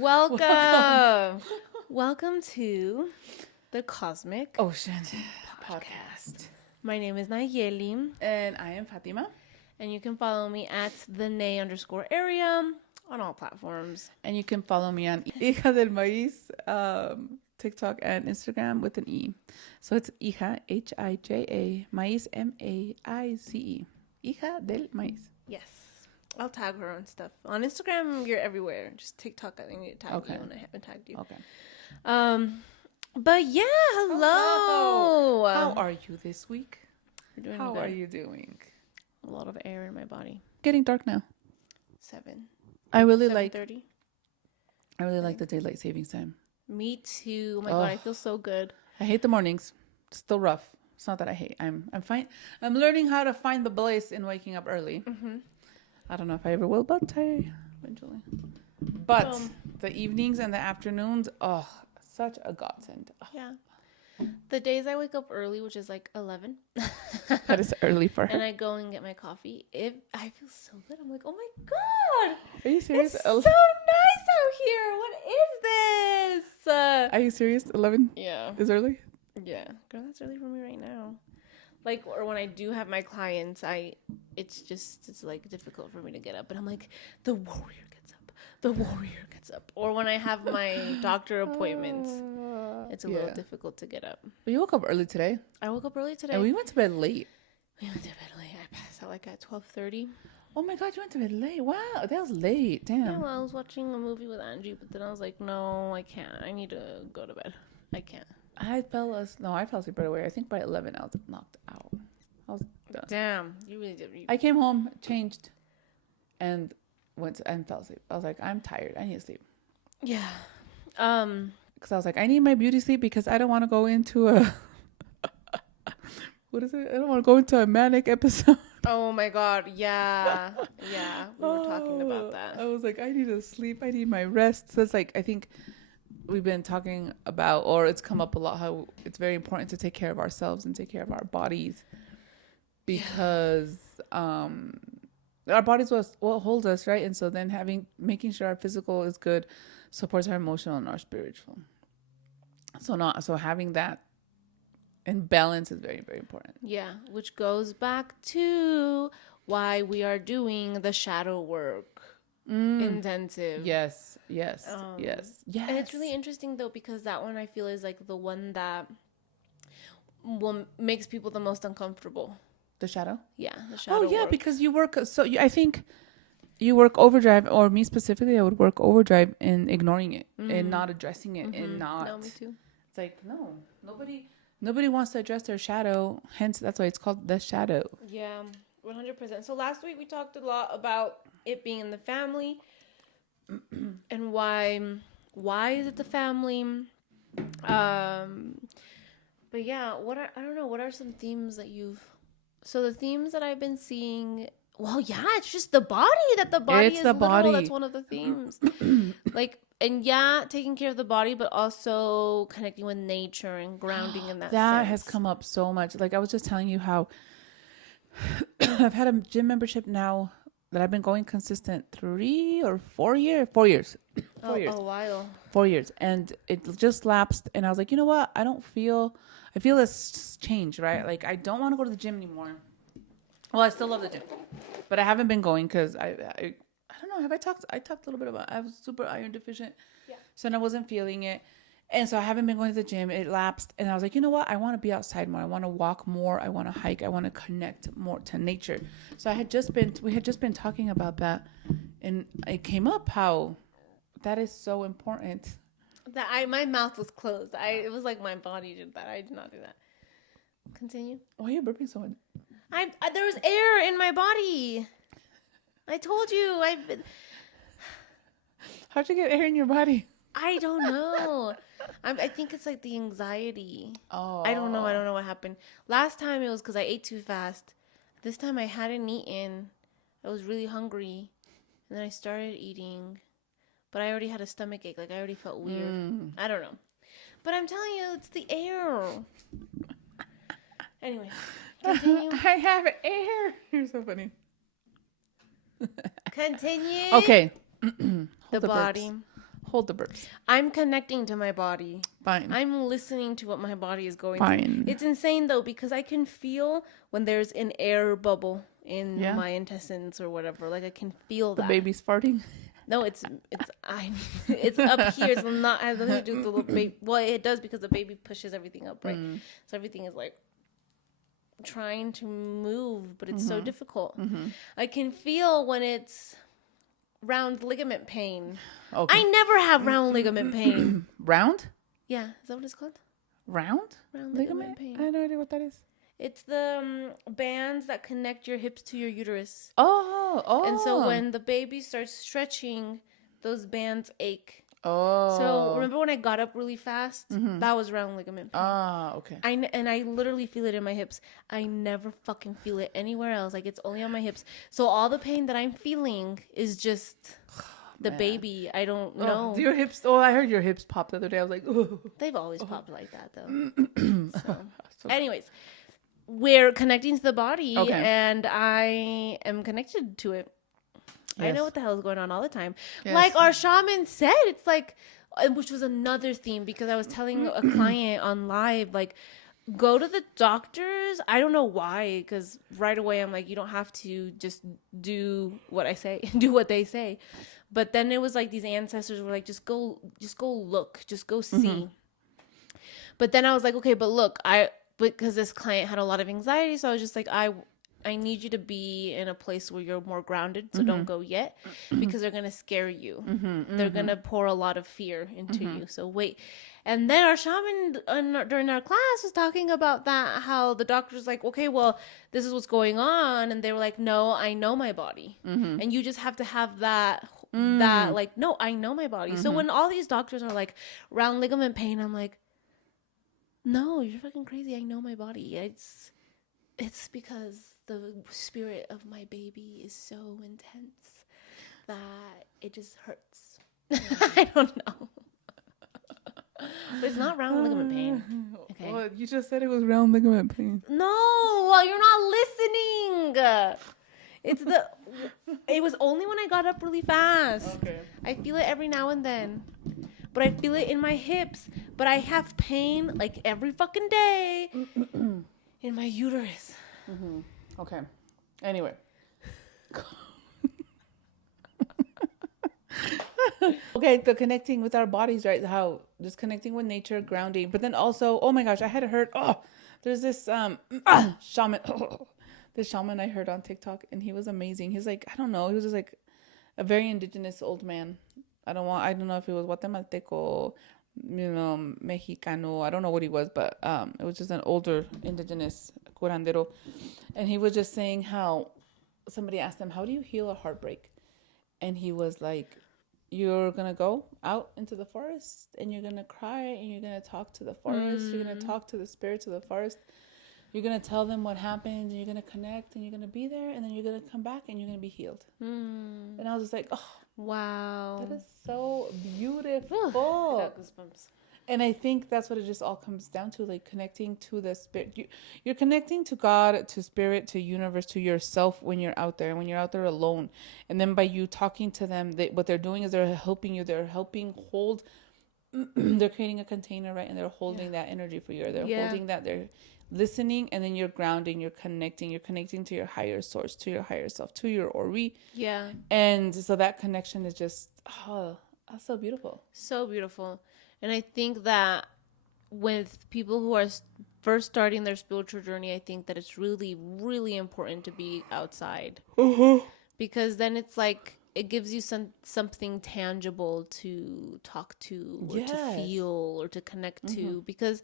Welcome to the Cosmic Ocean Podcast. My name is Nayeli. And I am Fatima. And you can follow me at @the_area on all platforms. And you can follow me on Hija del Maíz, TikTok and Instagram with an E. So it's Hija, Hija, Maíz, Maize. Hija del Maíz. Yes. I'll tag her on stuff. On Instagram, you're everywhere. Just TikTok, I think I need to tag you when I haven't tagged you. Okay. But yeah, hello. How are you this week? We're doing How good. are you doing? A lot of air in my body. Getting dark now. 7. I really 7:30. like the daylight savings time. Me too. Oh my God, I feel so good. I hate the mornings. It's still rough. It's not that I hate. I'm fine. I'm learning how to find the bliss in waking up early. Mm-hmm. I don't know if I ever will, but I eventually. But the evenings and the afternoons, such a godsend. Yeah. The days I wake up early, which is like 11. That is early for her. And I go and get my coffee. I feel so good. I'm like, oh my God. Are you serious? It's so nice out here. What is this? Are you serious? 11? Yeah. Is early? Yeah. Girl, that's early for me right now. Like, or when I do have my clients, it's like difficult for me to get up. But I'm like, the warrior gets up. The warrior gets up. Or when I have my doctor appointments, it's a little difficult to get up. But you woke up early today. I woke up early today. And we went to bed late. We went to bed late. I passed out like at 12:30. Oh my God, you went to bed late. Wow, that was late. Damn. Yeah, well, I was watching a movie with Angie, but then I was like, no, I can't. I need to go to bed. I can't. I fell asleep right away. I think by 11 I was knocked out. I was done. Damn, you really did. I came home, changed, and fell asleep. I was like, I'm tired. I need to sleep. Yeah. Because I was like, I need my beauty sleep because I don't want to go into a what is it? I don't want to go into a manic episode. Oh my God. Yeah. Yeah. We were talking about that. I was like, I need to sleep. I need my rest. So it's like, I think we've been talking about, or it's come up a lot, how it's very important to take care of ourselves and take care of our bodies because our bodies what holds us, right? And so then making sure our physical is good supports our emotional and our spiritual. So having that in balance is very, very important. Yeah, which goes back to why we are doing the shadow work intensive. Yes. And it's really interesting though, because that one I feel is like the one that makes people the most uncomfortable. The shadow? Yeah, the shadow work. Because you work, I think you work overdrive, or me specifically, I would work overdrive in ignoring it and not addressing it and not. No, me too. It's like, no, nobody wants to address their shadow. Hence, that's why it's called the shadow. Yeah, 100%. So last week we talked a lot about it being in the family and why is it the family? But yeah, I don't know, what are some themes that so the themes that I've been seeing, well, yeah, it's just the body, that the body is literal. That's one of the themes. And yeah, taking care of the body, but also connecting with nature and grounding in that That sense. has come up so much. Like I was just telling you how I've had a gym membership now that I've been going consistent 3 or 4 years. 4 years. 4 years. A while. 4 years. And it just lapsed. And I was like, you know what? I feel this change, right? Like I don't want to go to the gym anymore. Well, I still love the gym, but I haven't been going because I don't know. I talked a little bit about, I was super iron deficient. Yeah. So I wasn't feeling it. And so I haven't been going to the gym. It lapsed. And I was like, you know what? I want to be outside more. I want to walk more. I want to hike. I want to connect more to nature. So we had just been talking about that. And it came up how that is so important. My mouth was closed. It was like my body did that. I did not do that. Continue. Why are you burping so much? There was air in my body. I told you. How'd you get air in your body? I don't know. I think it's like the anxiety. Oh. I don't know what happened. Last time it was because I ate too fast. This time I hadn't eaten. I was really hungry. And then I started eating. But I already had a stomach ache. Like I already felt weird. I don't know. But I'm telling you, it's the air. Anyway, continue. I have air. You're so funny. Continue. Okay. The body. Hold the burps. I'm connecting to my body. Fine. I'm listening to what my body is going Fine. through. It's insane though, because I can feel when there's an air bubble in my intestines or whatever. Like I can feel that. The baby's farting. No, it's up here. It's not has nothing to do with the little baby. Well, it does because the baby pushes everything up, right? So everything is like trying to move, but it's so difficult. I can feel when it's round ligament pain. Okay. I never have round ligament pain. Round? Yeah, is that what it's called? Round Ligament pain. I have no idea what that is. It's the bands that connect your hips to your uterus. Oh. And so when the baby starts stretching, those bands ache. Oh. So remember when I got up really fast? That was round ligament pain. Ah, okay. I literally feel it in my hips. I never fucking feel it anywhere else. Like it's only on my hips. So all the pain that I'm feeling is just the baby. I don't know. Your hips. Oh, I heard your hips pop the other day. I was like, oh. They've always popped like that though. Anyways, we're connecting to the body and I am connected to it. Yes. I know what the hell is going on all the time. Yes. Like our shaman said, it's like, which was another theme because I was telling a client on live, like, go to the doctors. I don't know why, because right away I'm like, you don't have to just do what I say, do what they say. But then it was like these ancestors were like, just go look, just go see. But then I was like, okay, but look, because this client had a lot of anxiety, so I was just like, I need you to be in a place where you're more grounded, so don't go yet, because they're going to scare you. They're going to pour a lot of fear into you, so wait. And then our shaman during our class was talking about that, how the doctor's like, okay, well, this is what's going on. And they were like, no, I know my body. And you just have to have that like, no, I know my body. So when all these doctors are like, round ligament pain, I'm like, no, you're fucking crazy. I know my body. It's because the spirit of my baby is so intense that it just hurts. I don't know. But it's not round ligament pain. Okay. Well, you just said it was round ligament pain. No, well, you're not listening. It was only when I got up really fast. Okay. I feel it every now and then. But I feel it in my hips. But I have pain like every fucking day in my uterus. Okay. Anyway. Okay, the connecting with our bodies, right? How just connecting with nature, grounding. But then also, oh my gosh, I had heard, there's this shaman. This shaman I heard on TikTok, and he was amazing. He's like, I don't know, he was just like a very indigenous old man. I don't know if he was Guatemalteco, Mexicano. I don't know what he was, but it was just an older indigenous curandero. And he was just saying how somebody asked him, how do you heal a heartbreak? And he was like, you're going to go out into the forest and you're going to cry and you're going to talk to the forest. You're going to talk to the spirits of the forest. You're going to tell them what happened and you're going to connect and you're going to be there and then you're going to come back and you're going to be healed. And I was just like, oh, wow. That is so beautiful. I got goosebumps. And I think that's what it just all comes down to, like connecting to the spirit. You're connecting to God, to spirit, to universe, to yourself when you're out there, when you're out there alone. And then by you talking to them, what they're doing is they're helping you. They're helping hold. They're creating a container, right? And they're holding that energy for you. They're holding that. They're listening, and then you're grounding. You're connecting to your higher source, to your higher self, to your Ori. Yeah. And so that connection is just, that's so beautiful. So beautiful. And I think that with people who are first starting their spiritual journey, I think that it's really, really important to be outside. Because then it's like, it gives you something tangible to talk to or to feel or to connect to. Because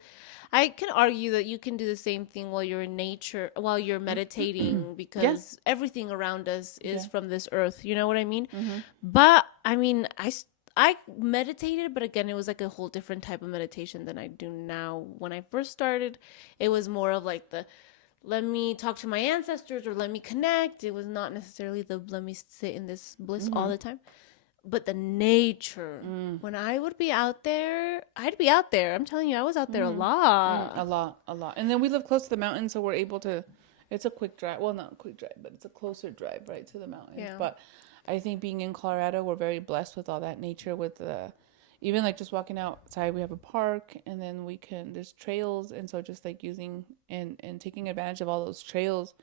I can argue that you can do the same thing while you're in nature, while you're meditating, because everything around us is from this earth. You know what I mean? But I mean, I meditated, but again, it was like a whole different type of meditation than I do now. When I first started, it was more of like let me talk to my ancestors or let me connect. It was not necessarily let me sit in this bliss all the time. But the nature, when I would be out there, I'd be out there. I'm telling you, I was out there a lot. A lot. And then we live close to the mountains, so we're able to, it's a quick drive. Well, not a quick drive, but it's a closer drive, right, to the mountains. Yeah. But I think being in Colorado, we're very blessed with all that nature, with the even like just walking outside, we have a park, and then there's trails, and so just like using and taking advantage of all those trails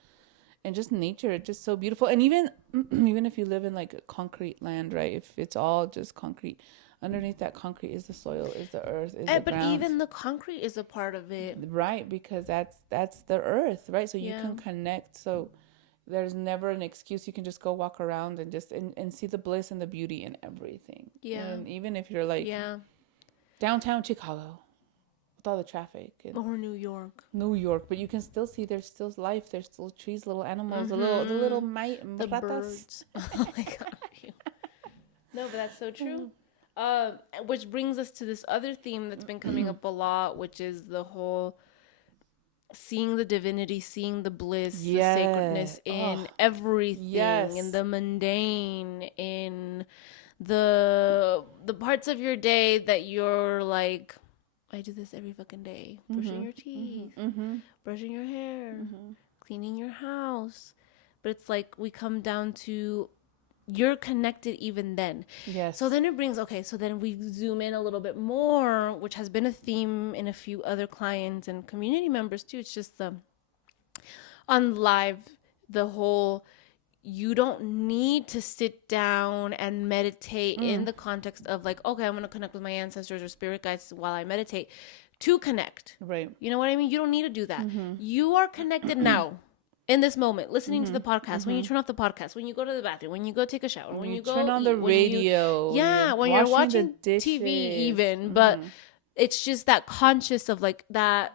and just nature, it's just so beautiful. And even even if you live in like a concrete land, right? If it's all just concrete, underneath that concrete is the soil, is the earth, is the but ground. even the concrete is a part of it, right? Because that's the earth, right? So you can connect. So there's never an excuse. You can just go walk around and just and see the bliss and the beauty in everything. Yeah. And even if you're like downtown Chicago with all the traffic, or New York, but you can still see there's still life. There's still trees, little animals, the little the birds. Oh my god. No, but that's so true. Which brings us to this other theme that's been coming up a lot, which is the whole seeing the divinity, seeing the bliss, the sacredness in everything, in the mundane, in the parts of your day that you're like, I do this every fucking day. Brushing your teeth, brushing your hair, cleaning your house. But it's like we come down to you're connected even then. Yes. So then it brings, so then we zoom in a little bit more, which has been a theme in a few other clients and community members too. It's just on live, the whole, you don't need to sit down and meditate in the context of like, okay, I'm going to connect with my ancestors or spirit guides while I meditate to connect. Right. You know what I mean? You don't need to do that. You are connected now. In this moment, listening to the podcast, when you turn off the podcast, when you go to the bathroom, when you go take a shower, when you go turn on the radio, when you're watching TV even, but it's just that conscious of like that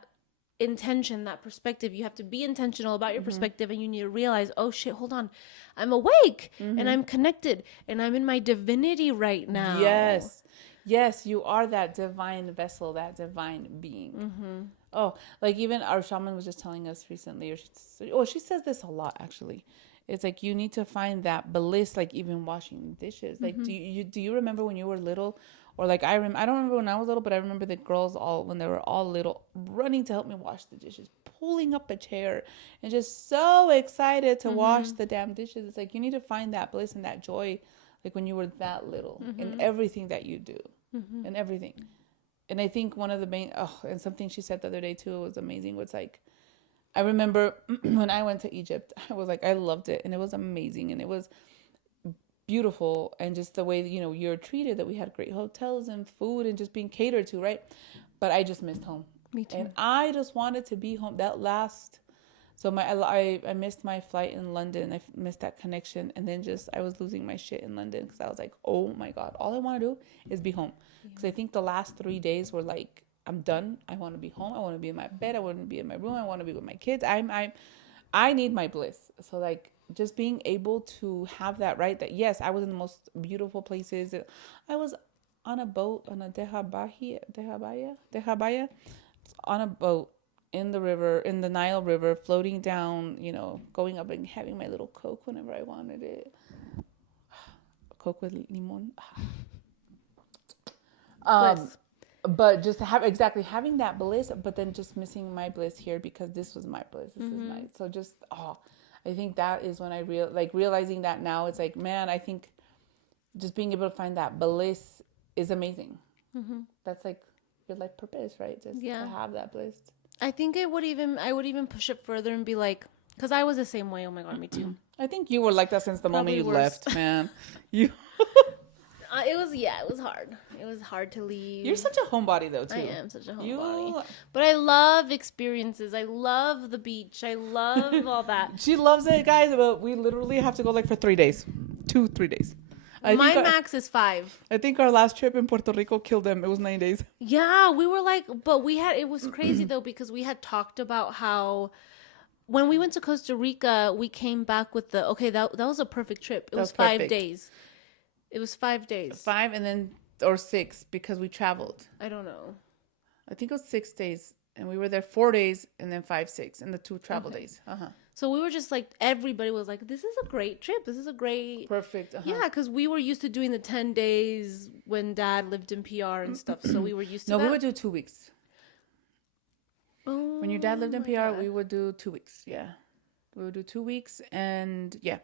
intention, that perspective. You have to be intentional about your perspective, and you need to realize, oh shit, hold on, I'm awake and I'm connected and I'm in my divinity right now. Yes, you are that divine vessel, that divine being. Oh, like even our shaman was just telling us recently, she says this a lot actually. It's like you need to find that bliss, like even washing dishes. Like do you remember when you were little, or like I don't remember when I was little, but I remember the girls all when they were all little running to help me wash the dishes, pulling up a chair, and just so excited to wash the damn dishes. It's like you need to find that bliss and that joy, like when you were that little in everything that you do, in everything. And I think one of the main, and something she said the other day too, was amazing. Was like, I remember when I went to Egypt, I was like, I loved it. And it was amazing. And it was beautiful. And just the way that, you're treated, that we had great hotels and food and just being catered to, right? But I just missed home. Me too. And I just wanted to be home. So I missed my flight in London. I missed that connection. And then I was losing my shit in London because I was like, oh my God, all I want to do is be home. Because I think the last 3 days were like, I'm done. I want to be home. I want to be in my bed. I want to be in my room. I want to be with my kids. I need my bliss. So like just being able to have that, right? That yes, I was in the most beautiful places. I was on a boat on a Dehabaya, on a boat in the river, in the Nile River, floating down, going up and having my little Coke whenever I wanted it. Coke with limon. But just having that bliss, but then just missing my bliss here because this was my bliss. This is my, so just, I think that is when I realizing that now, it's like, man, I think just being able to find that bliss is amazing. That's like your life purpose, right? Just to have that bliss. I think I would even push it further and be like, because I was the same way. Oh my God, me too. I think you were like that since the moment you left, man. You. It was hard. It was hard to leave. You're such a homebody though, too. I am such a homebody. But I love experiences. I love the beach. I love all that. She loves it, guys, but we literally have to go like for 3 days. 2-3 days. My max is 5. I think our last trip in Puerto Rico killed them. It was 9 days. Yeah, we were like, but it was crazy though, because we had talked about how when we went to Costa Rica, we came back with that was a perfect trip. It was 5 days. It was 5 days. 5 and then, or 6 because we traveled. I don't know. I think it was 6 days and we were there 4 days and then 5, 6 and the 2 travel days. So we were just like, everybody was like, this is a great trip. This is a great. Perfect. Yeah, because we were used to doing the 10 days when Dad lived in PR and stuff. So we were used to that. No, we would do 2 weeks. Oh, when your dad lived in PR, we would do 2 weeks. Yeah. We would do 2 weeks and yeah.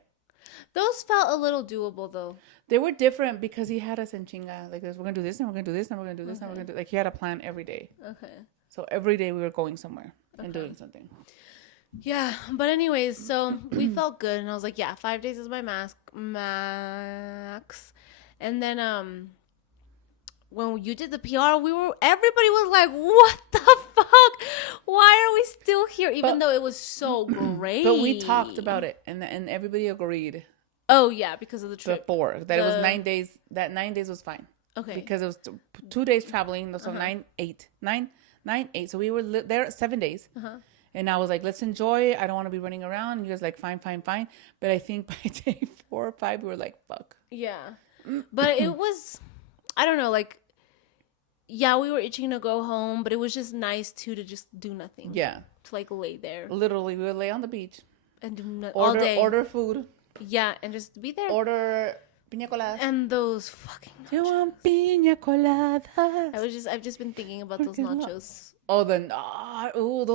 Those felt a little doable though. They were different because he had us in chinga. Like, we're gonna do this and we're gonna do this and we're gonna do this and we're gonna do. Like, he had a plan every day. Okay. So every day we were going somewhere and doing something. Yeah, but anyways, so we felt good, and I was like, yeah, 5 days is my max. And then when you did the PR, everybody was like, what the fuck? Why are we still here? Even though it was so great. But we talked about it, and everybody agreed. Oh yeah, because of the trip. Before that, it was 9 days. That 9 days was fine. Okay. Because it was 2 days traveling, so 9, 8. So we were there 7 days. And I was like, let's enjoy it. I don't want to be running around. And you guys like, fine. But I think by day 4 or 5, we were like, fuck. Yeah. But it was, I don't know, like, yeah, we were itching to go home, but it was just nice too to just do nothing. Yeah. To like lay there. Literally, we would lay on the beach. And do all day. Order food. Yeah, and just be there. Order piña coladas. And those fucking nachos. You want piña coladas? I've just been thinking about those nachos. Those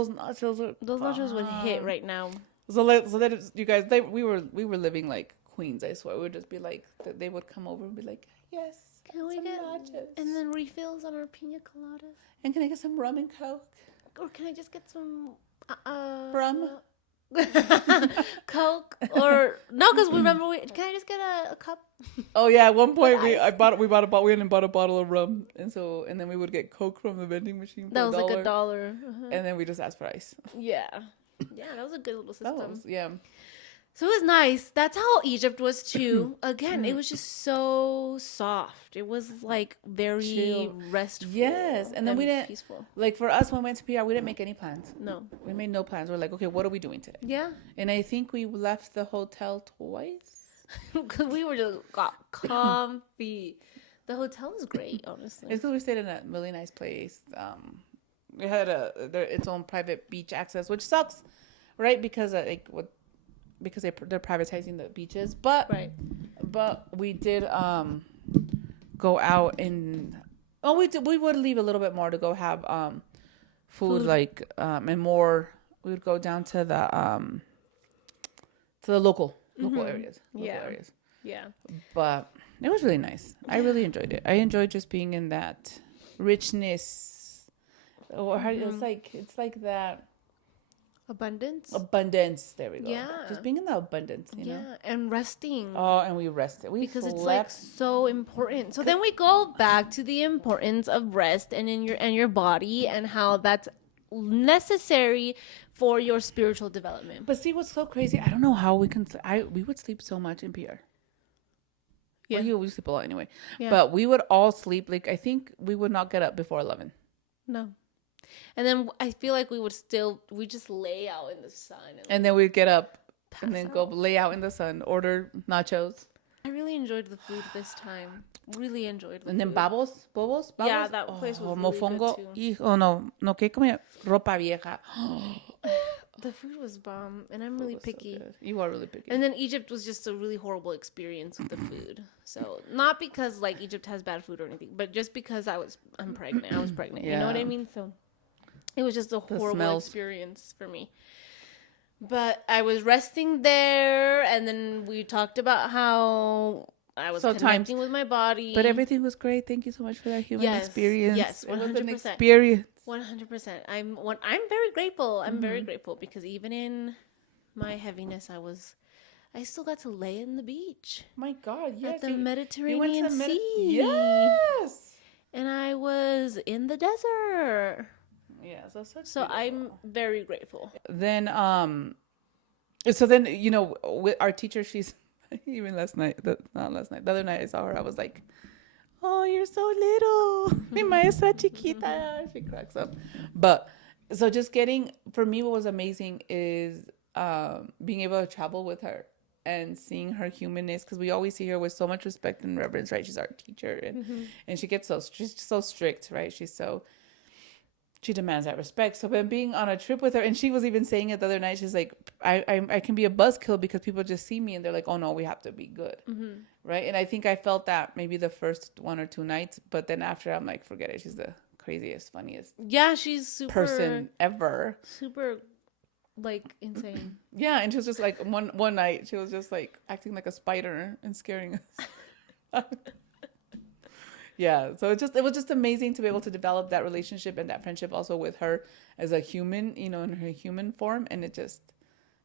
nachos are Those nachos would hit right now. So that you guys, we were living like queens. I swear, we would just be like, they would come over and be like, yes, can we get nachos? And then refills on our pina coladas? And can I get some rum and coke? Or can I just get some rum? Coke or no? Because remember, can I just get a cup? Oh yeah, at one point we went and bought a bottle of rum, and then we would get Coke from the vending machine. That was like $1, and then we just asked for ice. Yeah, that was a good little system. So it was nice. That's how Egypt was too. Again, it was just so soft. It was like very chill. Restful. Yes, and then we didn't peaceful. Like for us when we went to PR, we didn't make any plans. No, we made no plans. We're like, okay, what are we doing today? Yeah, and I think we left the hotel twice because we were just got comfy. The hotel is great, honestly. It's because we stayed in a really nice place. We had its own private beach access, which sucks, right? Because they're privatizing the beaches, but we did go out and we would leave a little bit more to go have food. Like and more. We would go down to the local areas. Yeah. But it was really nice. Yeah. I really enjoyed it. I enjoyed just being in that richness. Or it's like that. Abundance. There we go. Yeah. Just being in the abundance, you know? And resting. Oh, and we rested. Because it's like so important. So then we go back to the importance of rest and your body and how that's necessary for your spiritual development. But see what's so crazy? I don't know how we would sleep so much in PR. Yeah. Well, we sleep a lot anyway. Yeah. But we would all sleep. Like I think we would not get up before 11. No. And then I feel like we just lay out in the sun. And then we'd get up and then go lay out in the sun, order nachos. I really enjoyed the food this time. Really enjoyed the and food. Then bobos? Yeah, that place was really mofongo. good too. No, que comía ropa vieja. The food was bomb, and I'm really picky. So you are really picky. And then Egypt was just a really horrible experience with the food. So not because like Egypt has bad food or anything, but just because I'm pregnant. I was pregnant. Yeah. You know what I mean? So it was just a horrible experience for me. But I was resting there, and then we talked about how I was connecting with my body. But everything was great. Thank you so much for that human experience. Yes, 100%. It was an experience. 100%. I'm very grateful. I'm very grateful because even in my heaviness, I still got to lay in the beach. My God, yes. At the Mediterranean Sea. Yes. And I was in the desert. Yeah, so I'm very grateful. Then, so then, you know, with our teacher, she's even the other night I saw her, I was like, oh, you're so little. Mi maestra chiquita. She cracks up. But so just for me, what was amazing is being able to travel with her and seeing her humanness, because we always see her with so much respect and reverence, right? She's our teacher, and she's so strict, right? She demands that respect. So when being on a trip with her, and she was even saying it the other night, she's like, I can be a buzzkill because people just see me and they're like, oh no, we have to be good. Right? And I think I felt that maybe the first 1 or 2 nights, but then after I'm like, forget it. She's the craziest, funniest she's super person ever. Super like insane. Yeah, and she was just like one night she was just like acting like a spider and scaring us. Yeah, so it was just amazing to be able to develop that relationship and that friendship also with her as a human, you know, in her human form. And it just,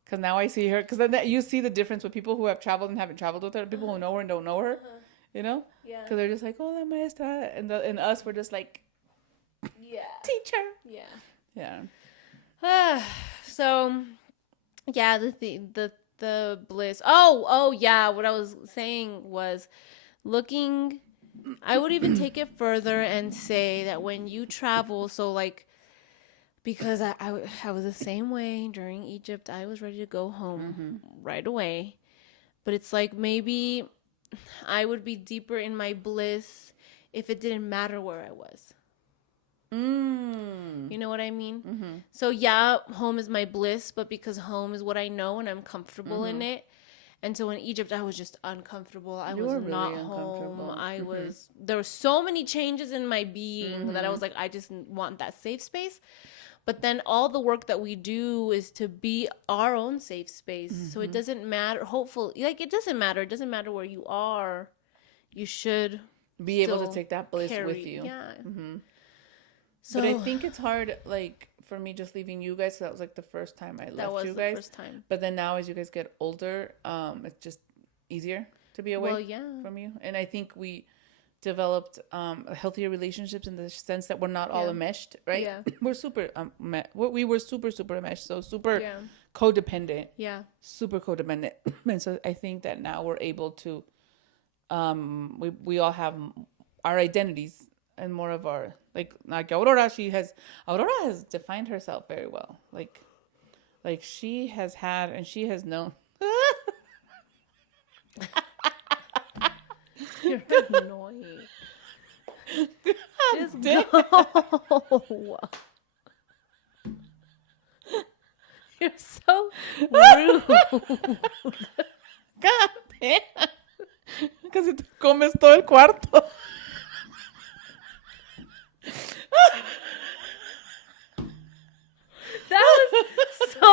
because now I see her, because then you see the difference with people who have traveled and haven't traveled with her, people who know her and don't know her, you know? Yeah. Because they're just like, oh, la maestra. And us, we're just like, yeah. Teacher. Yeah. Yeah. So, yeah, the bliss. Oh, yeah. What I was saying was looking. I would even take it further and say that when you travel, so like, because I was the same way during Egypt, I was ready to go home right away. But it's like maybe I would be deeper in my bliss if it didn't matter where I was. You know what I mean? Mm-hmm. So yeah, home is my bliss, but because home is what I know and I'm comfortable in it. And so in Egypt, I was just uncomfortable. I was really not home. I was, there were so many changes in my being that I was like, I just want that safe space. But then all the work that we do is to be our own safe space. So it doesn't matter. Hopefully, like, it doesn't matter. It doesn't matter where you are. You should be able to take that bliss with you. Yeah. So, but I think it's hard, like, for me just leaving you guys. So that was like the first time I left you guys. That was the first time. But then now as you guys get older, it's just easier to be away from you. And I think we developed healthier relationships in the sense that we're not all enmeshed, right? Yeah. We're super we were super enmeshed, so super codependent. Yeah. Super codependent. And so I think that now we're able to we all have our identities and more of our like Aurora has defined herself very well. Like she has had and she has known. You're annoying. Just go. You're so rude. God damn. Casi te comes todo el cuarto. That was so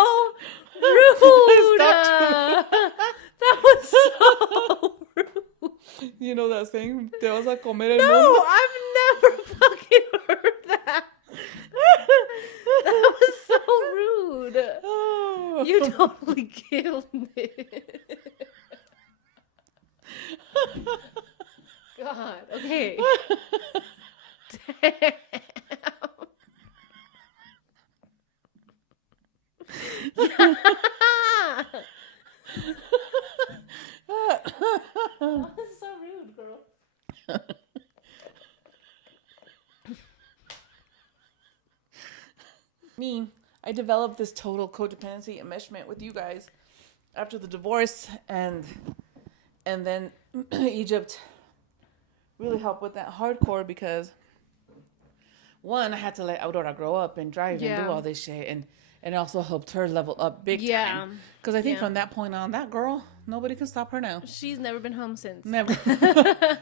rude. That was so rude. You know that saying, te vas a comer el mundo? No, I've never fucking heard that. That was so rude. Oh. You totally killed it. God, okay. Damn. That was so rude, girl. Me, I developed this total codependency enmeshment with you guys after the divorce, and then Egypt really helped with that hardcore because one, I had to let Aurora grow up and drive and do all this shit, and it also helped her level up big time. Because I think from that point on, that girl, nobody can stop her now. She's never been home since. Never.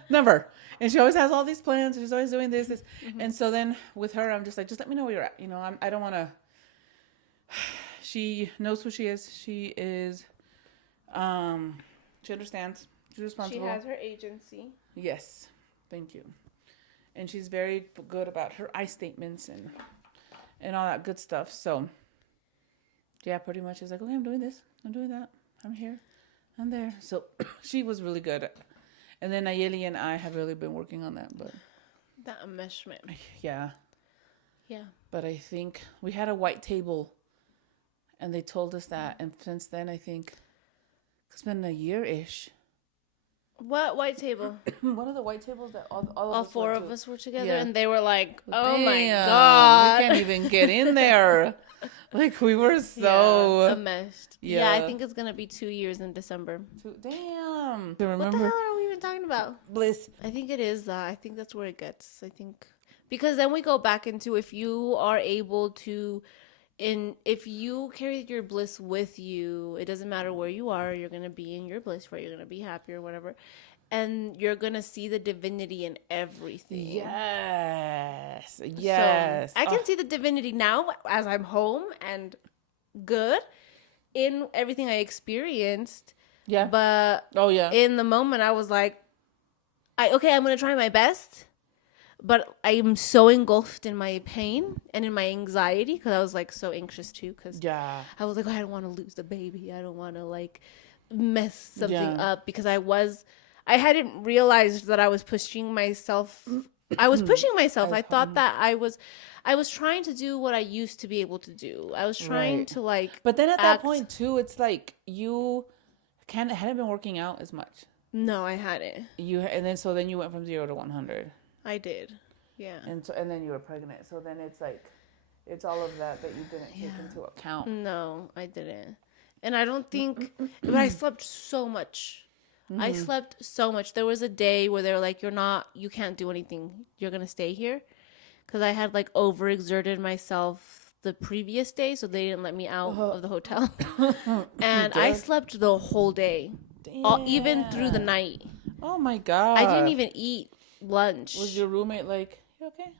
Never. And she always has all these plans. She's always doing this. And so then with her, I'm just like, just let me know where you're at. You know, I don't want to. She knows who she is. She is, she understands. She's responsible. She has her agency. Yes. Thank you. And she's very good about her I statements and all that good stuff. So, yeah, pretty much is like, okay, I'm doing this. I'm doing that. I'm here. I'm there. So she was really good. And then Nayeli and I have really been working on that. But that enmeshment. Yeah. Yeah. But I think we had a white table and they told us that. And since then, I think it's been a year-ish. What white table? One of the white tables that all four of us were together, yeah. And they were like, "Oh my god, we can't even get in there." Like we were so enmeshed. Yeah, I think it's gonna be 2 years in December. Damn. What the hell are we even talking about? Bliss. I think it is. I think that's where it gets. I think because then we go back into if you are able to. If you carry your bliss with you, it doesn't matter where you are, you're going to be in your bliss, right? You're going to be happy or whatever. And you're going to see the divinity in everything. Yes. So I can see the divinity now as I'm home and good in everything I experienced. Yeah. But in the moment, I was like, I'm going to try my best. But I'm so engulfed in my pain and in my anxiety because I was like so anxious too. Because I was like, I don't want to lose the baby. I don't want to like mess something up because I hadn't realized that I was pushing myself. I was pushing myself. I thought that I was trying to do what I used to be able to do. I was trying to like. But then at that point too, it's like you hadn't been working out as much. No, I hadn't. So then you went from 0 to 100. I did, yeah. And then you were pregnant. So then it's like, it's all of that you didn't take into account. No, I didn't. And I don't think, but I slept so much. Mm-hmm. I slept so much. There was a day where they were like, you can't do anything. You're going to stay here. Because I had like overexerted myself the previous day. So they didn't let me out of the hotel. And I slept the whole day. Even through the night. Oh my God. I didn't even eat lunch. Was your roommate like, you okay?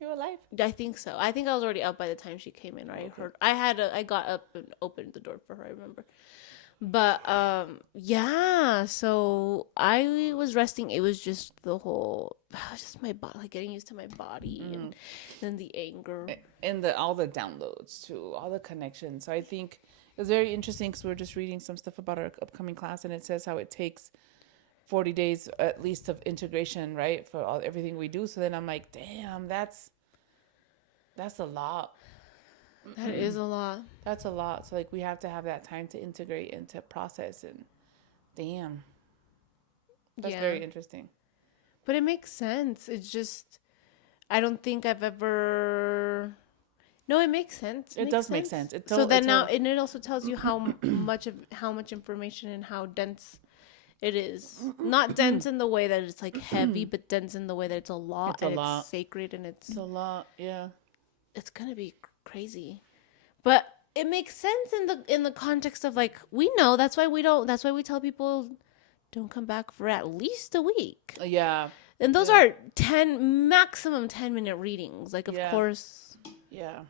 You're alive? I think so. I think I was already up by the time she came in. I got up and opened the door for her, I remember. But so I was resting. It was just just my body, like getting used to my body and then the anger. And all the downloads too, all the connections. So I think it was very interesting because we were just reading some stuff about our upcoming class, and it says how it takes 40 days at least of integration, right, for everything we do. So then I'm like, damn, that's a lot. That is a lot. That's a lot. So like we have to have that time to integrate and to process, and damn, that's very interesting. But it makes sense. It's just, I don't think I've ever. No, it makes sense. It does make sense. And it also tells you how much information and how dense it is. Not dense in the way that it's like heavy, but dense in the way that it's a lot. It's sacred and it's a lot. Yeah. It's gonna be crazy, but it makes sense in the context of like, we know that's why we tell people don't come back for at least a week. Yeah. And those are maximum 10-minute readings. Like, of course. Yeah.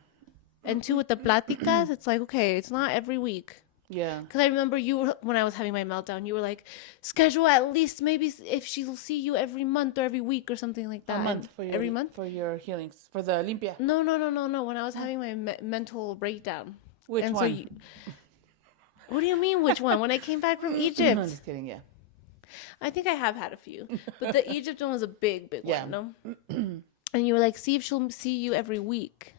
And too, with the pláticas, it's like, okay, it's not every week. Yeah. Because I remember when I was having my meltdown, you were like, schedule at least maybe if she'll see you every month or every week or something like that. A month every month? For your healings. For the limpia. No. When I was having my mental breakdown. Which one? So what do you mean, which one? When I came back from Egypt. No, I'm just kidding, yeah. I think I have had a few. But the Egypt one was a big one, no? And you were like, see if she'll see you every week.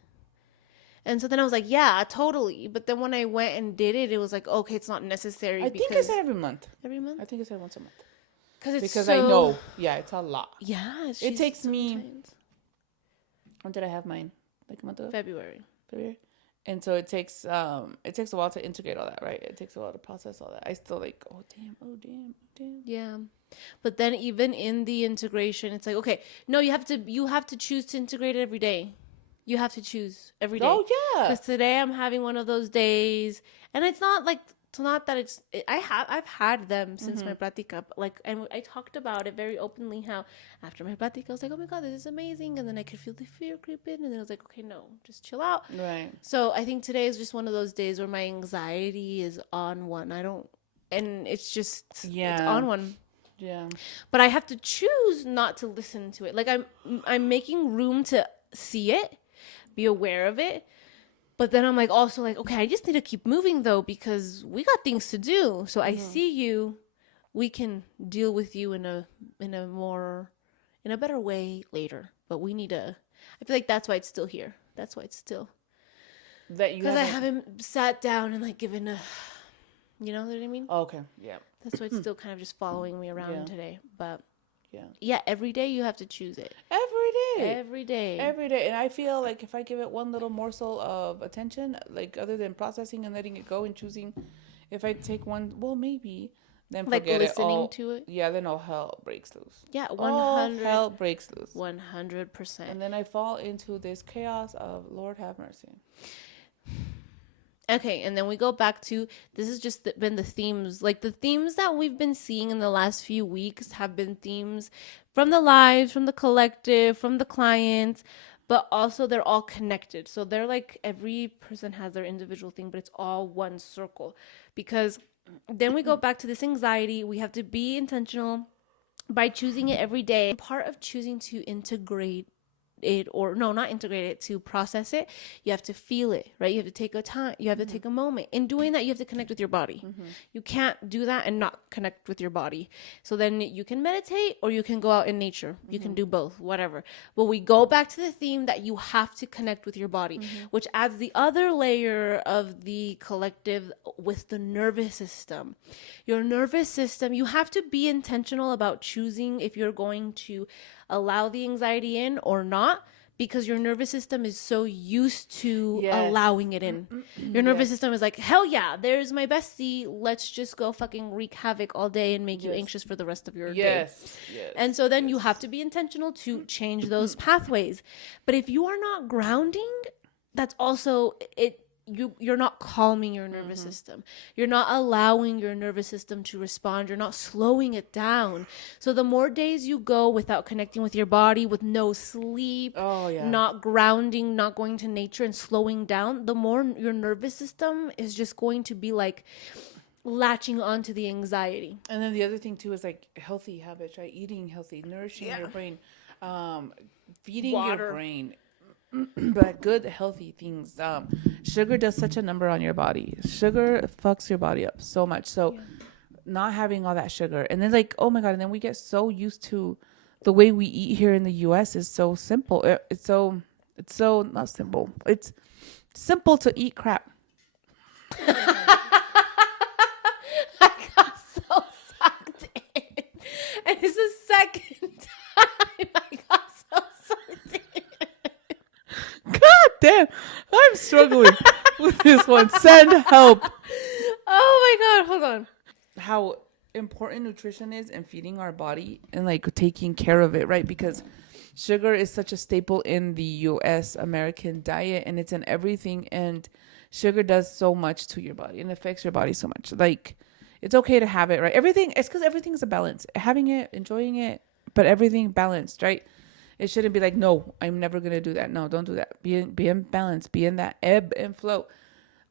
And so then I was like, yeah, totally. But then when I went and did it, it was like, okay, it's not necessary. I think I said every month. Every month? I think I said once a month. Because I know. Yeah, it's a lot. Yeah. It takes me... When did I have mine? Like a month ago? February. And so it takes a while to integrate all that, right? It takes a while to process all that. I still like, oh damn. Yeah. But then even in the integration, it's like, okay, no, you have to choose to integrate it every day. You have to choose every day. Oh yeah. Because today I'm having one of those days, and it's not that I've had them since my plática. Like, and I talked about it very openly. How after my plática, I was like, oh my God, this is amazing, and then I could feel the fear creep in, and then I was like, okay, no, just chill out. Right. So I think today is just one of those days where my anxiety is on one. And it's just it's on one. Yeah. But I have to choose not to listen to it. Like I'm making room to see it, be aware of it. But then I'm like, also like, okay, I just need to keep moving though, because we got things to do. So I see you, we can deal with you in a better way later. But we need I feel like that's why it's still here. That's why it's still. Because I haven't sat down and like given you know what I mean? Oh, okay. Yeah. That's why it's still kind of just following me around today. But yeah, every day you have to choose it. Every day. And I feel like if I give it one little morsel of attention, like other than processing and letting it go and choosing, if I take one, well, maybe, then like forget listening to it. Yeah, then all hell breaks loose. Yeah, 100. All hell breaks loose. 100%. And then I fall into this chaos of Lord have mercy. Okay, and then we go back to, this has just been the themes. Like, the themes that we've been seeing in the last few weeks have been themes from the lives, from the collective, from the clients. but also they're all connected. So they're like, every person has their individual thing, but it's all one circle. Because then we go back to this anxiety. We have to be intentional by choosing it every day. Part of choosing to integrate it, or no, not integrate it, to process it, you have to feel it, right? You have to take a time, you have to take a moment. In doing that, you have to connect with your body. You can't do that and not connect with your body. So then you can meditate, or you can go out in nature. You can do both, whatever. But we go back to the theme that you have to connect with your body, which adds the other layer of the collective with the nervous system. Your nervous system, you have to be intentional about choosing if you're going to allow the anxiety in or not, because your nervous system is so used to allowing it in. Your nervous system is like, hell yeah, there's my bestie. Let's just go fucking wreak havoc all day and make you anxious for the rest of your day. And so then you have to be intentional to change those pathways. But if you are not grounding, that's also it. You're not calming your nervous system. You're not allowing your nervous system to respond. You're not slowing it down. So the more days you go without connecting with your body, with no sleep, not grounding, not going to nature and slowing down, the more your nervous system is just going to be like latching onto the anxiety. And then the other thing too is like healthy habits, right? Eating healthy, nourishing your brain, feeding your brain. But good, healthy things. Sugar does such a number on your body. Sugar fucks your body up so much. So not having all that sugar. And then like, oh my God. And then we get so used to the way we eat here in the US is so simple. It's so not simple. It's simple to eat crap. I got so sucked in. And it's the second time I got so sucked in. God damn, I'm struggling with this one. Send help. Oh my God, hold on. How important nutrition is and feeding our body and like taking care of it, right? Because sugar is such a staple in the US American diet, and it's in everything, and sugar does so much to your body and affects your body so much. Like, it's okay to have it, right? Everything, it's because everything's a balance. Having it, enjoying it, but everything balanced, right? It shouldn't be like, no, I'm never going to do that. No, don't do that. Be in balance. Be in that ebb and flow.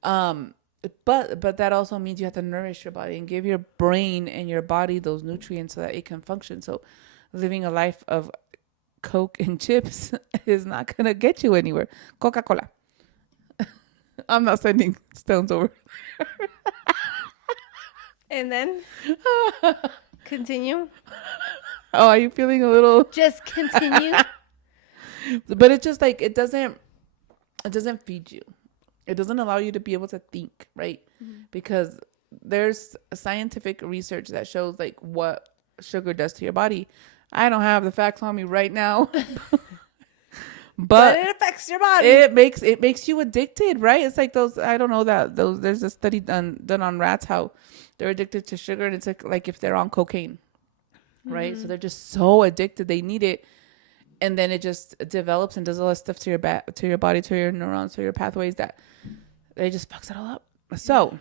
But that also means you have to nourish your body and give your brain and your body those nutrients so that it can function. So living a life of Coke and chips is not going to get you anywhere. Coca-Cola. I'm not sending stones over. And then continue. Oh, are you feeling a little? Just continue. But it's just like, it doesn't feed you. It doesn't allow you to be able to think, right? Because there's scientific research that shows like what sugar does to your body. I don't have the facts on me right now. But it affects your body. It makes you addicted, right? It's like I don't know there's a study done on rats how they're addicted to sugar, and it's like if they're on cocaine. Right? So they're just so addicted. They need it. And then it just develops and does all that stuff to your body, to your neurons, to your pathways that it just fucks it all up. So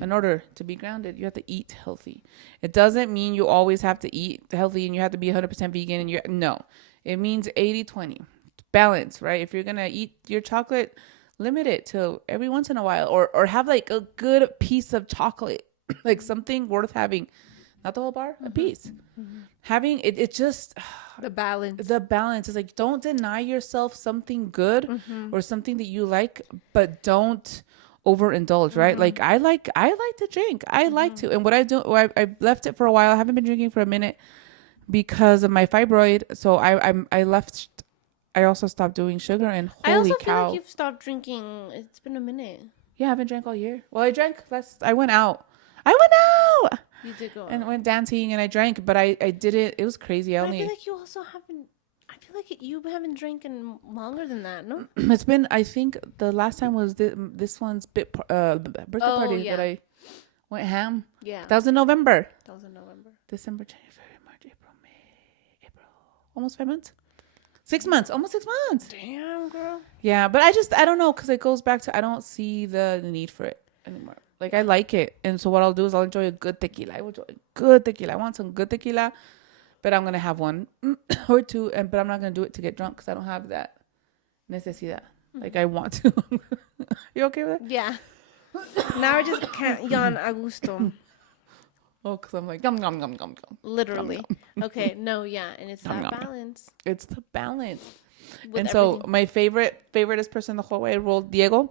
in order to be grounded, you have to eat healthy. It doesn't mean you always have to eat healthy and you have to be 100% vegan. No, it means 80-20 balance, right? If you're going to eat your chocolate, limit it to every once in a while, or have like a good piece of chocolate, like something worth having. Not the whole bar, a piece. Having it just the balance. The balance is like, don't deny yourself something good or something that you like, but don't overindulge, right? Like I like to drink. I like to, and what I do, I left it for a while. I haven't been drinking for a minute because of my fibroid. So I left. I also stopped doing sugar, and holy I also cow, feel like you've stopped drinking. It's been a minute. Yeah, I haven't drank all year. Well, I drank last. I went out. You did go and out. went dancing, and I drank, but I did it. It was crazy. I feel like you also haven't. I feel like you haven't drank in longer than that. No, it's been. I think the last time was this one's birthday party that I went ham. Yeah, that was in November. December, January, February, March, April, May, April. Almost 5 months. 6 months. Almost 6 months. Damn, girl. Yeah, but I don't know, because it goes back to I don't see the need for it anymore. Like, I like it. And so what I'll do is I'll enjoy a good tequila. I want some good tequila, but I'm going to have one or two. But I'm not going to do it to get drunk because I don't have that necesidad. Like, I want to. You okay with that? Yeah. Now I just can't yawn a gusto. Oh, because I'm like, yum, yum, yum, yum, yum. Literally. Yum, yum. Okay, no, yeah. And it's Yum, that yum, balance. It's the balance. With And everything. so my favoriteest person the whole way, rolled Diego.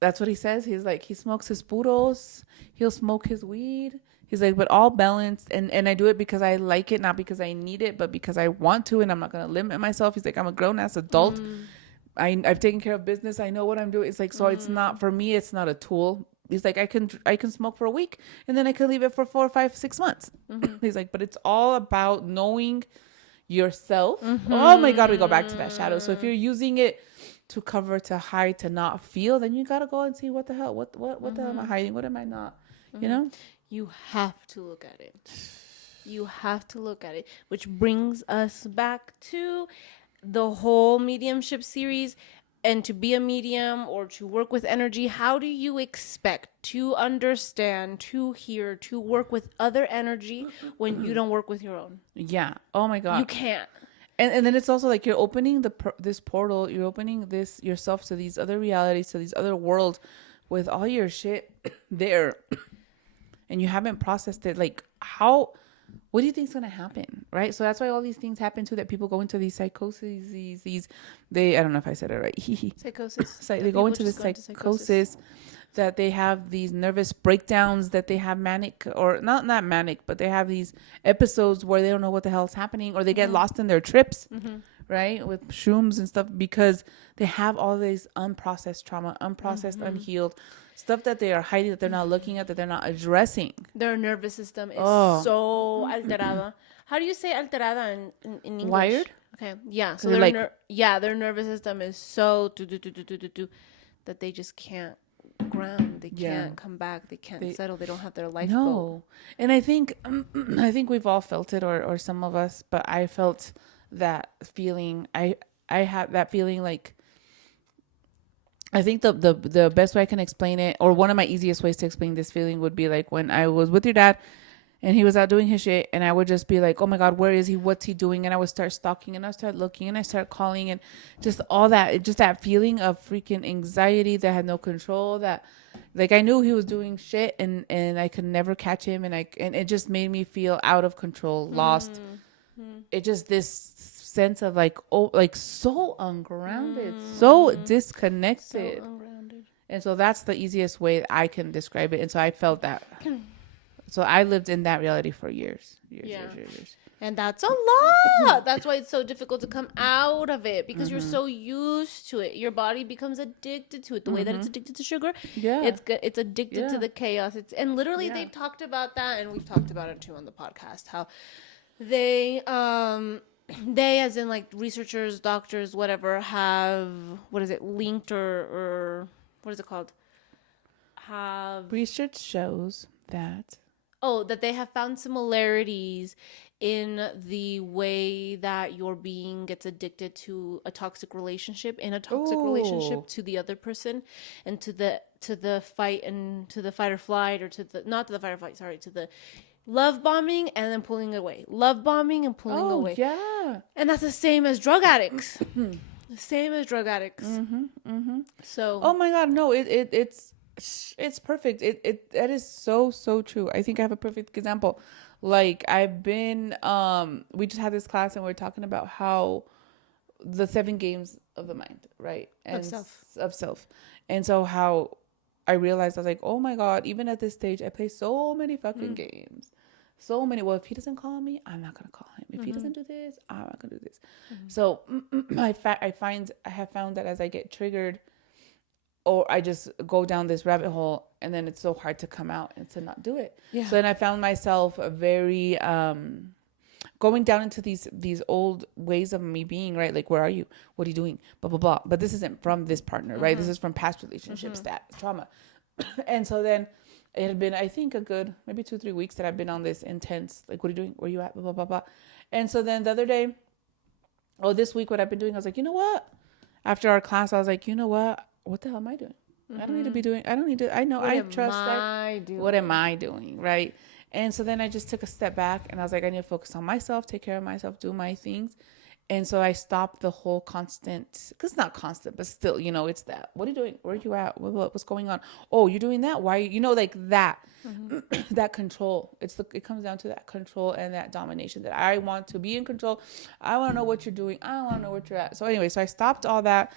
That's what he says. He's like, he smokes his puros. He'll smoke his weed. He's like, but all balanced. And I do it because I like it, not because I need it, but because I want to. And I'm not going to limit myself. He's like, I'm a grown ass adult. I've taken care of business. I know what I'm doing. It's like, so it's not, for me, it's not a tool. He's like, I can smoke for a week and then I can leave it for 4, 5, 6 months. He's like, but it's all about knowing yourself. Oh my God, we go back to that shadow. So if you're using it to cover, to hide, to not feel, then you got to go and see what the hell, what the hell am I hiding? What am I not? You know? You have to look at it. You have to look at it. Which brings us back to the whole mediumship series. And to be a medium or to work with energy, how do you expect to understand, to hear, to work with other energy when you don't work with your own? Yeah. Oh my God. You can't. And then it's also like you're opening this portal, you're opening this yourself to these other realities, to these other worlds with all your shit there. And you haven't processed it. Like, what do you think is going to happen? Right? So that's why all these things happen too, that people go into these psychoses, I don't know if I said it right. Psychosis. They go into this psychosis that they have these nervous breakdowns, that they have manic, or not manic, but they have these episodes where they don't know what the hell is happening, or they get lost in their trips, right? With shrooms and stuff, because they have all this unprocessed trauma, unprocessed, unhealed stuff that they are hiding, that they're not looking at, that they're not addressing. Their nervous system is so alterada. How do you say alterada in English? Wired? Okay, yeah. So their nervous system is so that they just can't ground. They can't come back. They can't settle. They don't have their lifeboat. No. And I think we've all felt it, or some of us, but I felt that feeling. I have that feeling. Like, I think the best way I can explain it, or one of my easiest ways to explain this feeling, would be like when I was with your dad and he was out doing his shit, and I would just be like, oh my God, where is he? What's he doing? And I would start stalking, and I start looking, and I start calling, and just all that, just that feeling of freaking anxiety that had no control, that like I knew he was doing shit, and I could never catch him, and it just made me feel out of control, lost. It just, this sense of like, oh, like so ungrounded, so disconnected. So ungrounded. And so that's the easiest way I can describe it. And so I felt that. So I lived in that reality for years. And that's a lot. That's why it's so difficult to come out of it, because you're so used to it. Your body becomes addicted to it. The way that it's addicted to sugar, it's addicted to the chaos. And literally they've talked about that, and we've talked about it too on the podcast, how they as in like researchers, doctors, whatever, have linked or what is it called? Have research shows that that they have found similarities in the way that your being gets addicted to a toxic relationship, relationship to the other person, and to the fight, and to the fight or flight, or to the love bombing and then pulling away. Love bombing and pulling away. Yeah. And that's the same as drug addicts. The same as drug addicts. So. Oh my God, no! It's perfect. That is so true. I think I have a perfect example. Like, I've been we just had this class, and we were talking about how the 7 games of the mind, right? And of self. And so how I realized, I was like, oh my God, even at this stage, I play so many fucking games. So many. Well, if he doesn't call me, I'm not going to call him. If he doesn't do this, I'm not going to do this. So I have found that as I get triggered, or I just go down this rabbit hole, and then it's so hard to come out and to not do it. Yeah. So then I found myself very going down into these old ways of me being, right? Like, where are you? What are you doing? Blah, blah, blah. But this isn't from this partner, right? This is from past relationships, that trauma. And so then it had been, I think, a good maybe 2-3 weeks that I've been on this intense, like, what are you doing? Where are you at? Blah, blah, blah, blah. And so then the other day, this week, what I've been doing, I was like, you know what? After our class, I was like, you know what? What the hell am I doing? I don't need to be doing, I don't need to, I know, I trust that. What am I doing? Right? And so then I just took a step back and I was like, I need to focus on myself, take care of myself, do my things. And so I stopped the whole constant, because it's not constant, but still, it's that. What are you doing? Where are you at? What's going on? Oh, you're doing that? Why? Like that, that control. It comes down to that control and that domination, that I want to be in control. I want to know what you're doing. I want to know what you're at. So anyway, so I stopped all that.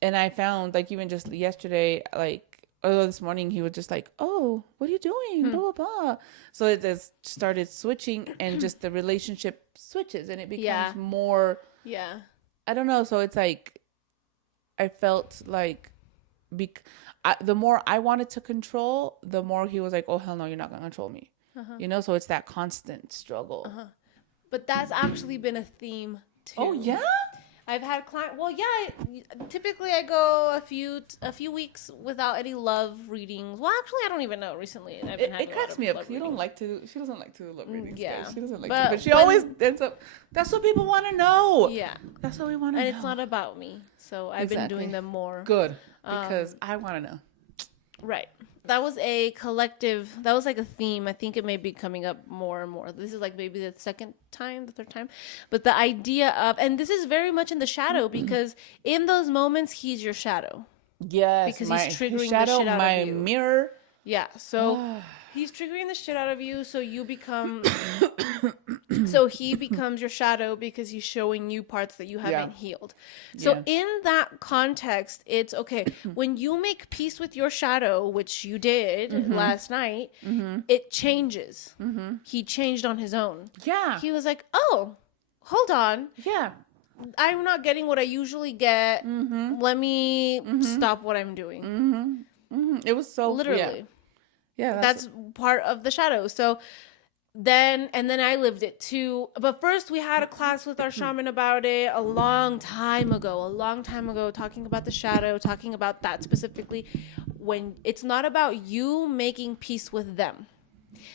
And I found, like, even just yesterday, this morning, he was just like, oh, what are you doing? Blah, blah, blah. So it just started switching, and just the relationship switches, and it becomes more. Yeah. I don't know. So it's like, I felt like the more I wanted to control, the more he was like, oh, hell no, you're not going to control me. So it's that constant struggle. But that's actually been a theme too. Oh, yeah? I've had clients. Well, yeah. Typically, I go a few weeks without any love readings. Well, actually, I don't even know. Recently, I've been having it cracks me up. She doesn't like to do love readings. Yeah, guys. She doesn't like to, but she always ends up. That's what people want to know. Yeah, that's what we want to know. And it's not about me, so I've been doing them more. Good, because I want to know. Right. That was a collective. That was like a theme. I think it may be coming up more and more. This is like maybe the third time. But the idea of, and this is very much in the shadow, because in those moments, he's your shadow. Yes. Because he's triggering shadow, the shit out my of you. Mirror. Yeah. So he's triggering the shit out of you. So you become, so he becomes your shadow because he's showing you parts that you haven't healed. So in that context, it's okay. When you make peace with your shadow, which you did last night, it changes. He changed on his own. Yeah. He was like, oh, hold on. Yeah. I'm not getting what I usually get. Let me stop what I'm doing. It was so literally. Yeah, that's part of the shadow. So then I lived it too. But first we had a class with our shaman about it a long time ago, talking about the shadow, talking about that specifically, when it's not about you making peace with them.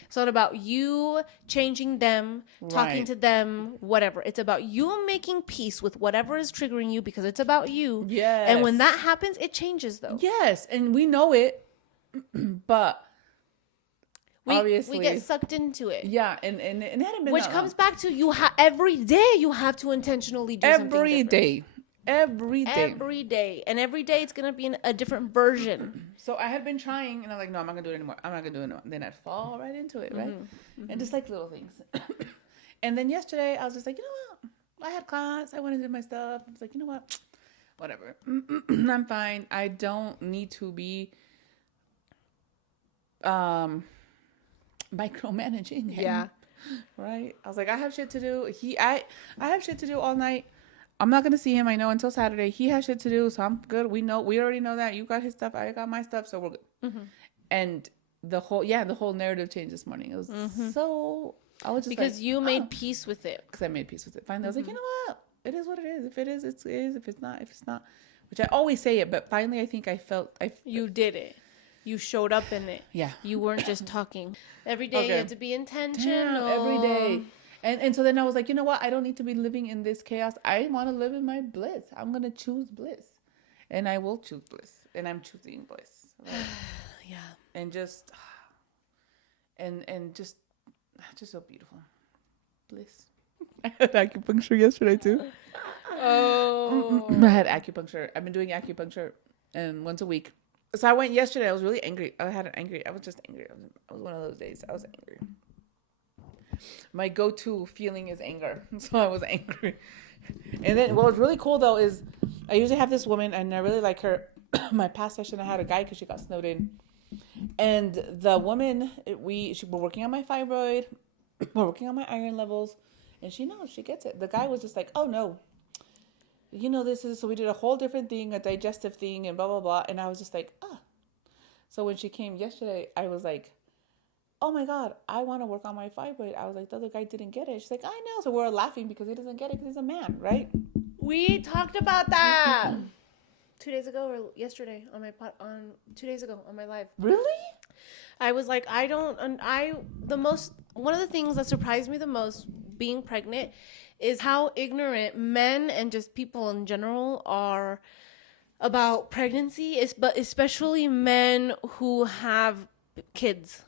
It's not about you changing them, talking to them, whatever. It's about you making peace with whatever is triggering you, because it's about you. Yes. And when that happens, it changes though. Yes. And we know it, but obviously we get sucked into it. Yeah, and it hadn't been, which comes back to every day you have to intentionally do something different. Every day, and every day it's gonna be a different version. So I had been trying, and I'm like, no, I'm not gonna do it anymore. Then I'd fall right into it, right? And just like little things. And then yesterday I was just like, you know what, I had class, I went and did my stuff. I was like, you know what, whatever. I'm fine. I don't need to be micromanaging him. Yeah. Right? I was like, I have shit to do. I have shit to do all night. I'm not gonna see him, I know, until Saturday. He has shit to do, so I'm good. We already know that. You got his stuff, I got my stuff, so we're good. And the whole narrative changed this morning. It was so, I was just because you made peace with it. Because I made peace with it. Finally, I was like, you know what? It is what it is. If it is, it is. If it's not, it's not. Which I always say it, but finally, I think you did it. You showed up in it. Yeah. You weren't just talking. Every day you have to be intentional. Every day. And so then I was like, you know what? I don't need to be living in this chaos. I want to live in my bliss. I'm going to choose bliss. And I will choose bliss. And I'm choosing bliss. Right? Yeah. And just so beautiful. Bliss. I had acupuncture yesterday too. Oh. I had acupuncture. I've been doing acupuncture once a week. So I went yesterday. I was really angry. I was just angry. I was one of those days. I was angry. My go-to feeling is anger. So I was angry. And then what was really cool, though, is I usually have this woman, and I really like her. My past session, I had a guy because she got snowed in. And the woman, we're working on my fibroid. We're working on my iron levels. And she knows. She gets it. The guy was just like, oh, no. So we did a whole different thing, a digestive thing, and blah, blah, blah. And I was just like, ah. So when she came yesterday, I was like, oh my God, I want to work on my fibroid. I was like, the other guy didn't get it. She's like, I know. So we're laughing because he doesn't get it because he's a man, right? We talked about that 2 days ago or yesterday on my 2 days ago on my live. Really? I was like, one of the things that surprised me the most being pregnant is how ignorant men and just people in general are about pregnancy, but especially men who have kids.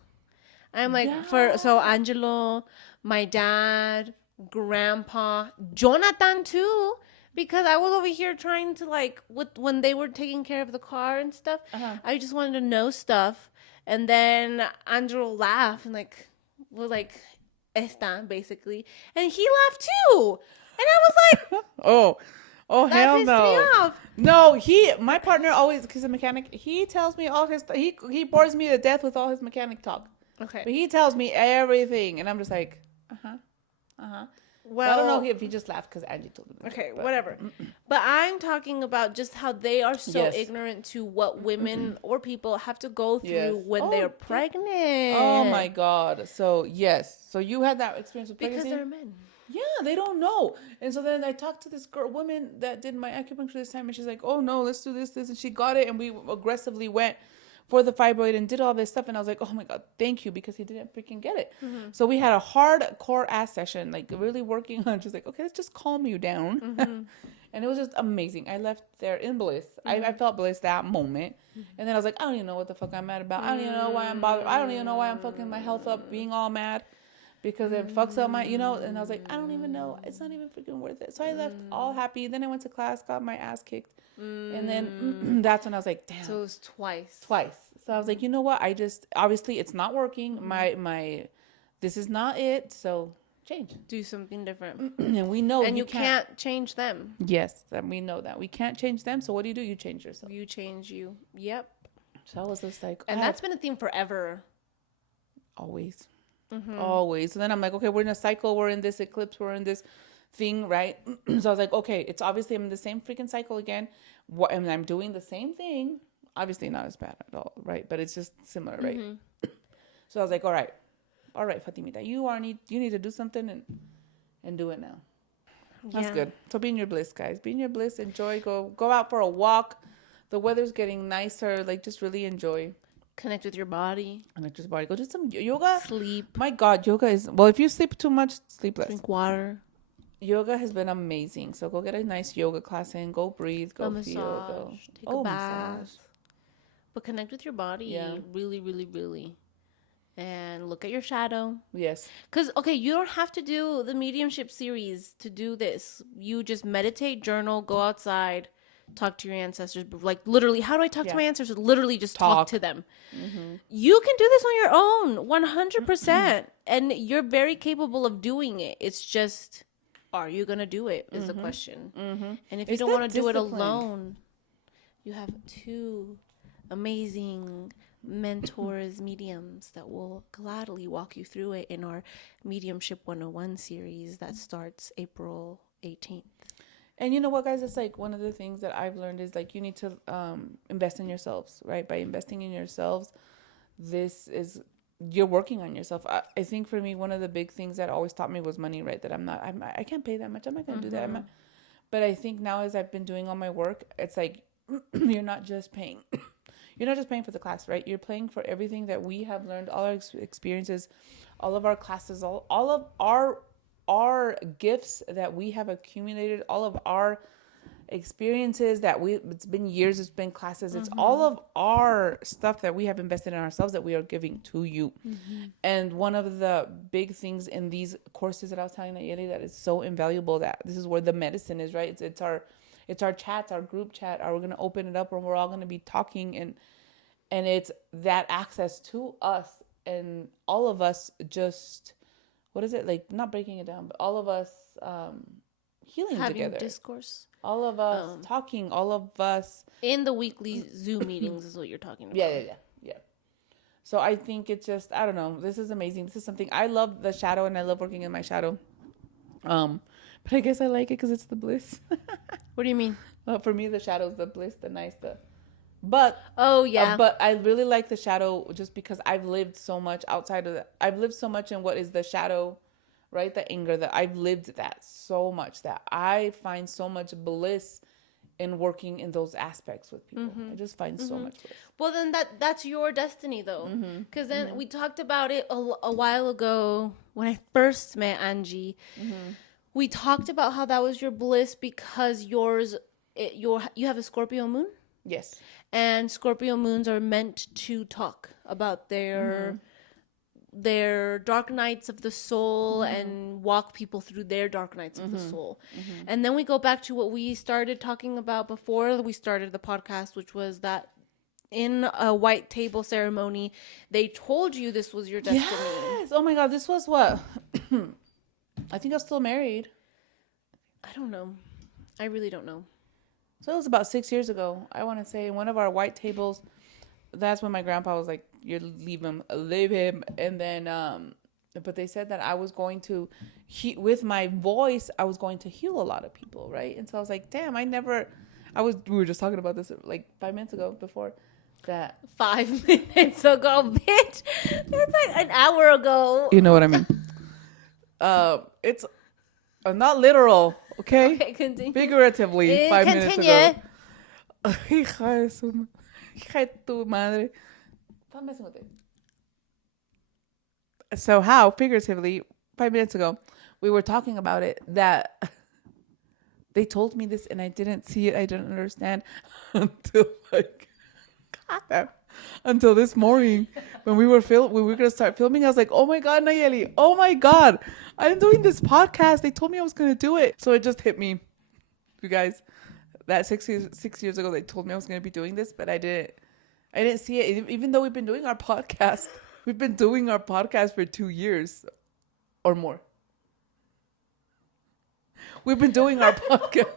I'm like, so Angelo, my dad, grandpa, Jonathan too, because I was over here trying to like, when they were taking care of the car and stuff, I just wanted to know stuff. And then Angelo laughed and like, was like, esta, basically. And he laughed too. And I was like, Oh, that hell pissed no. me off. No, my partner always, he's a mechanic, he tells me all his, he bores me to death with all his mechanic talk. Okay. But he tells me everything. And I'm just like, Well, so I don't know if he just laughed because Angie told him. Okay, whatever. But I'm talking about just how they are so ignorant to what women or people have to go through when they're pregnant. Oh my God. So yes. So you had that experience with pregnancy? Because they're men. Yeah, they don't know. And so then I talked to this woman that did my acupuncture this time, and she's like, oh no, let's do this. And she got it, and we aggressively went for the fibroid and did all this stuff. And I was like, oh my God, thank you, because he didn't freaking get it. Mm-hmm. So we had a hardcore ass session, like really working on just like, okay, let's just calm you down. Mm-hmm. And it was just amazing. I left there in bliss. Mm-hmm. I felt bliss that moment. Mm-hmm. And then I was like, I don't even know what the fuck I'm mad about. I don't even know why I'm bothered. I don't even know why I'm fucking my health up being all mad. Because it fucks up my, and I was like, I don't even know. It's not even freaking worth it. So I left all happy. Then I went to class, got my ass kicked. And then that's when I was like, damn. So it was twice. So I was like, you know what? Obviously it's not working. This is not it. So change. Do something different. And we know. And you can't change them. Yes. And we know that. We can't change them. So what do? You change yourself. You change you. Yep. So I was just like. And that's been a theme forever. Always. Mm-hmm. Always. So then I'm like, okay, we're in a cycle. We're in this eclipse. We're in this thing, right? So I was like, okay, it's obviously I'm in the same freaking cycle again. And I'm doing the same thing. Obviously not as bad at all, right? But it's just similar, right? Mm-hmm. So I was like, all right, Fatimita, you need to do something and do it now. That's good. So be in your bliss, guys. Be in your bliss. Enjoy. Go out for a walk. The weather's getting nicer. Like, just really enjoy. Connect with your body. Go do some yoga. Sleep. My God, yoga is... Well, if you sleep too much, sleep less. Drink water. Yoga has been amazing. So go get a nice yoga class in. Go breathe. Go feel. Take a bath. Massage. But connect with your body. Yeah. Really, really, really. And look at your shadow. Yes. Because, okay, you don't have to do the mediumship series to do this. You just meditate, journal, go outside. Talk to your ancestors. Like, literally, how do I talk to my ancestors? Literally just talk to them. Mm-hmm. You can do this on your own 100%. Mm-hmm. And you're very capable of doing it. It's just, are you going to do it is the question. Mm-hmm. And if you don't want to do it alone, you have 2 amazing mentors, mediums that will gladly walk you through it in our Mediumship 101 series that starts April 18th. And you know what, guys? It's like one of the things that I've learned is like you need to invest in yourselves, right? By investing in yourselves, you're working on yourself. I think for me, one of the big things that always taught me was money, right? That I can't pay that much. I'm not going to do that. But I think now as I've been doing all my work, it's like you're not just paying. You're not just paying for the class, right? You're paying for everything that we have learned, all our experiences, all of our classes, all of our gifts that we have accumulated, all of our experiences it's been years, it's been classes, it's all of our stuff that we have invested in ourselves that we are giving to you. Mm-hmm. And one of the big things in these courses that I was telling Nayeli that is so invaluable, that this is where the medicine is, right? It's our chats, our group chat. We're going to open it up where we're all going to be talking, and it's that access to us and all of us just, what is it? Like, not breaking it down, but all of us healing having together. Discourse. All of us talking, all of us. In the weekly Zoom meetings is what you're talking about. Yeah. So I think it's just, I don't know. This is amazing. This is something, I love the shadow and I love working in my shadow. But I guess I like it because it's the bliss. What do you mean? For me, the shadow is the bliss, the nice, But I really like the shadow just because I've lived so much outside of that. I've lived so much in what is the shadow, right? The anger, that I've lived that so much that I find so much bliss in working in those aspects with people. I just find so much bliss. Well, then that's your destiny, though. Because then we talked about it a while ago when I first met Angie. We talked about how that was your bliss because you have a Scorpio moon. Yes. And Scorpio moons are meant to talk about their their dark nights of the soul and walk people through their dark nights of the soul. And then we go back to what we started talking about before we started the podcast, which was that in a white table ceremony, they told you this was your destiny. Yes. Oh my God, this was what? I think I was still married. I don't know. I really don't know. So it was about 6 years ago. I want to say one of our white tables. That's when my grandpa was like, "You leave him." And then, but they said that I was going to, with my voice, I was going to heal a lot of people, right? And so I was like, "Damn, we were just talking about this like 5 minutes ago before that." 5 minutes ago, bitch. That's like an hour ago. You know what I mean? It's not literal, okay? Okay, continue. Figuratively, 5 minutes ago. Hija de tu madre. Stop messing with it. So how, figuratively, 5 minutes ago, we were talking about it, that they told me this and I didn't see it. I didn't understand until until this morning when we were going to start filming. I was like, oh my God, Nayeli. Oh my God. I'm doing this podcast. They told me I was going to do it. So it just hit me, you guys, that 6 years ago, they told me I was going to be doing this, but I didn't see it. Even though we've been doing our podcast. We've been doing our podcast for 2 years or more. We've been doing our podcast.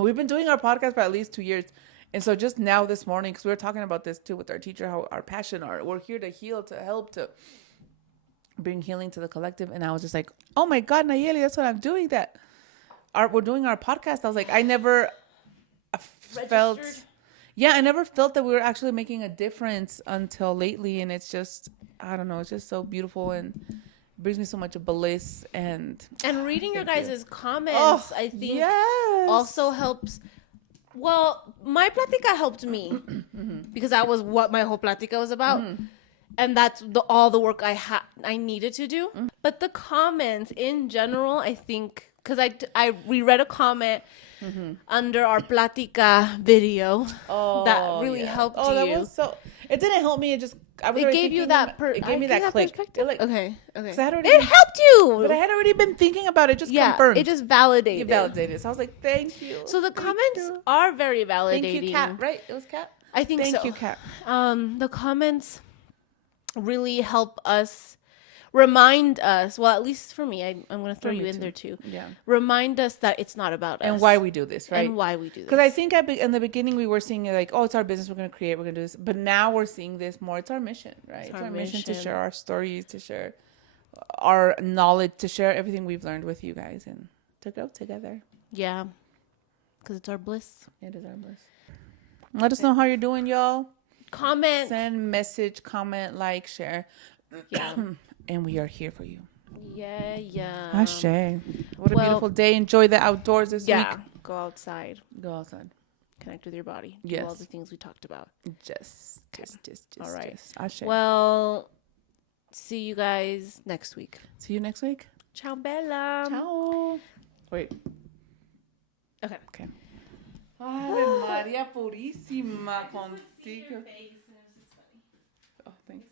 We've been doing our podcast for at least 2 years. And so just now this morning, because we were talking about this too with our teacher, how our passion are. We're here to heal, to help, to bring healing to the collective. And I was just like, oh my God, Nayeli, that's what I'm doing. We're doing our podcast. I was like, I never felt... Yeah, I never felt that we were actually making a difference until lately. And it's just, I don't know, it's just so beautiful and brings me so much bliss. And reading your guys' comments, I think, also helps. Well, my plática helped me because that was what my whole plática was about. And that's all the work I needed to do. But the comments in general, I think, because I reread a comment under our plática video that really helped you. That was so. It didn't help me. It gave you that. It gave me that click. Okay. It helped you. But I had already been thinking about it. Just confirmed. It just validated. It validated. So I was like, thank you. So the comments are very validating. Thank you, Kat. Right? It was Kat. I think so. Thank you, Kat. The comments really help us. Remind us, well, at least for me, I'm going to throw you in there too. Yeah. Remind us that it's not about us. And why we do this, right? And why we do this. Because I think in the beginning we were seeing it like, oh, it's our business, we're going to create, we're going to do this. But now we're seeing this more. It's our mission, right? It's our mission to share our stories, to share our knowledge, to share everything we've learned with you guys and to grow together. Yeah. Because it's our bliss. It is our bliss. Let us know how you're doing, y'all. Comment. Send message, comment, like, share. Yeah. And we are here for you. Yeah. Ashe. What a beautiful day. Enjoy the outdoors this week. Go outside. Connect with your body. Yes. Do all the things we talked about. Just. All right. Ashe. Well, see you guys next week. See you next week. Ciao, Bella. Ciao. Wait. Okay. Ave María Purísima contigo. Oh, thanks.